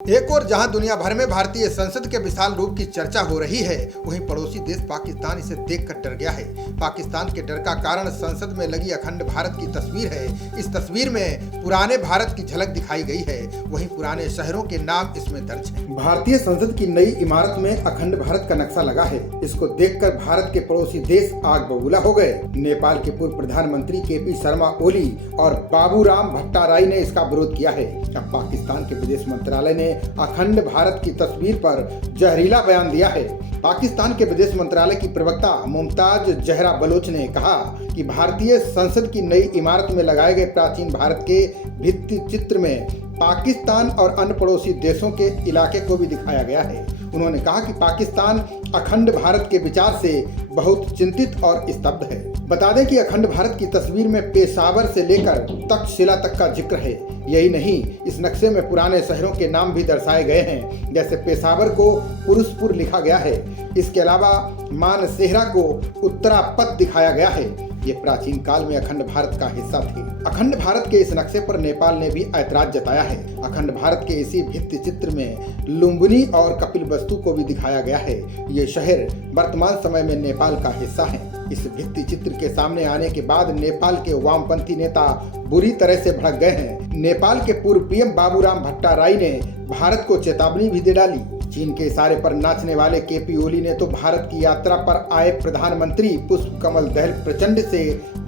एक और जहां दुनिया भर में भारतीय संसद के विशाल रूप की चर्चा हो रही है, वहीं पड़ोसी देश पाकिस्तान इसे देखकर डर गया है। पाकिस्तान के डर का कारण संसद में लगी अखंड भारत की तस्वीर है। इस तस्वीर में पुराने भारत की झलक दिखाई गई है, वहीं पुराने शहरों के नाम इसमें दर्ज हैं। भारतीय संसद की नई इमारत में अखंड भारत का नक्शा लगा है। इसको देखकर भारत के पड़ोसी देश आग बबूला हो गए। नेपाल के पूर्व प्रधानमंत्री KP शर्मा ओली और बाबूराम भट्टाराई ने इसका विरोध किया है। अब पाकिस्तान के विदेश मंत्रालय ने अखंड भारत की तस्वीर पर जहरीला बयान दिया है। पाकिस्तान के विदेश मंत्रालय की प्रवक्ता मुमताज जहरा बलोच ने कहा कि भारतीय संसद की नई इमारत में लगाए गए प्राचीन भारत के भित्ति चित्र में पाकिस्तान और अन्य पड़ोसी देशों के इलाके को भी दिखाया गया है। उन्होंने कहा कि पाकिस्तान अखंड भारत के विचार से बहुत चिंतित और स्तब्ध है। बता दें कि अखंड भारत की तस्वीर में पेशावर से लेकर तक्षशिला तक का जिक्र है। यही नहीं, इस नक्शे में पुराने शहरों के नाम भी दर्शाए गए हैं। जैसे पेशावर को पुरुषपुर लिखा गया है। इसके अलावा मानसेहरा को उत्तरापथ दिखाया गया है। ये प्राचीन काल में अखंड भारत का हिस्सा थे। अखंड भारत के इस नक्शे पर नेपाल ने भी ऐतराज जताया है। अखंड भारत के इसी भित्ति चित्र में लुम्बिनी और कपिलवस्तु को भी दिखाया गया है। ये शहर वर्तमान समय में नेपाल का हिस्सा है। इस भित्ति चित्र के सामने आने के बाद नेपाल के वामपंथी नेता बुरी तरह से भड़क गए हैं। नेपाल के पूर्व PM बाबूराम भट्टाराई ने भारत को चेतावनी भी दे डाली। चीन के इशारे पर नाचने वाले KP ओली ने तो भारत की यात्रा पर आए प्रधानमंत्री पुष्पकमल दहल प्रचंड से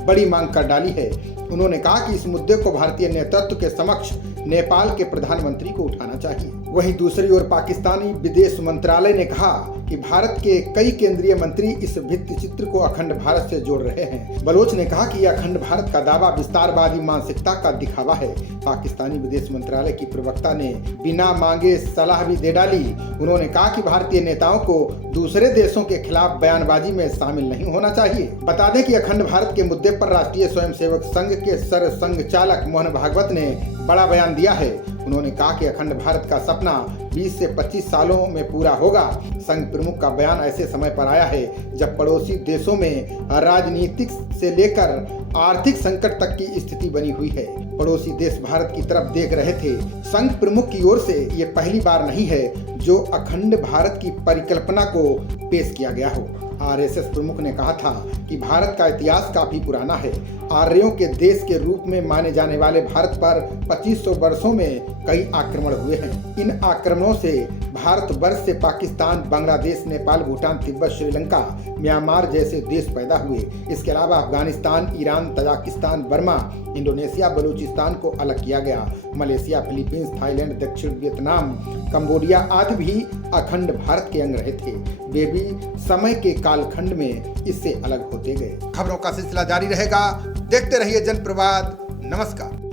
बड़ी मांग कर डाली है। उन्होंने कहा कि इस मुद्दे को भारतीय नेतृत्व के समक्ष नेपाल के प्रधानमंत्री को उठाना चाहिए। वहीं दूसरी ओर पाकिस्तानी विदेश मंत्रालय ने कहा कि भारत के कई केंद्रीय मंत्री इस भित्ति चित्र को अखंड भारत से जोड़ रहे हैं। बलोच ने कहा कि अखंड भारत का दावा विस्तारवादी मानसिकता का दिखावा है। पाकिस्तानी विदेश मंत्रालय की प्रवक्ता ने बिना मांगे सलाह भी दे डाली। उन्होंने कहा कि भारतीय नेताओं को दूसरे देशों के खिलाफ बयानबाजी में शामिल नहीं होना चाहिए। बता दें कि अखंड भारत के मुद्दे पर राष्ट्रीय स्वयंसेवक संघ के सरसंघ चालक मोहन भागवत ने बड़ा बयान दिया है। उन्होंने कहा कि अखंड भारत का सपना 20 से 25 सालों में पूरा होगा। संघ प्रमुख का बयान ऐसे समय पर आया है जब पड़ोसी देशों में राजनीतिक से लेकर आर्थिक संकट तक की स्थिति बनी हुई है। पड़ोसी देश भारत की तरफ देख रहे थे। संघ प्रमुख की ओर से ये पहली बार नहीं है जो अखंड भारत की परिकल्पना को पेश किया गया हो। RSS प्रमुख ने कहा था कि भारत का इतिहास काफी पुराना है। आर्यों के देश के रूप में माने जाने वाले भारत पर 2500 वर्षों में कई आक्रमण हुए हैं। इन आक्रमणों से भारतवर्ष से पाकिस्तान, बांग्लादेश, नेपाल, भूटान, तिब्बत, श्रीलंका, म्यांमार जैसे देश पैदा हुए। इसके अलावा Afghanistan, Iran, Tajikistan, Burma, Indonesia, Balochistan को अलग किया गया। मलेशिया, फिलीपींस, थाईलैंड, दक्षिण वियतनाम, कंबोडिया आदि भी अखंड भारत के अंग रहे थे। वे भी समय के कालखंड में इससे अलग होते गए। खबरों का सिलसिला जारी रहेगा। देखते रहिए जनप्रवाद। नमस्कार।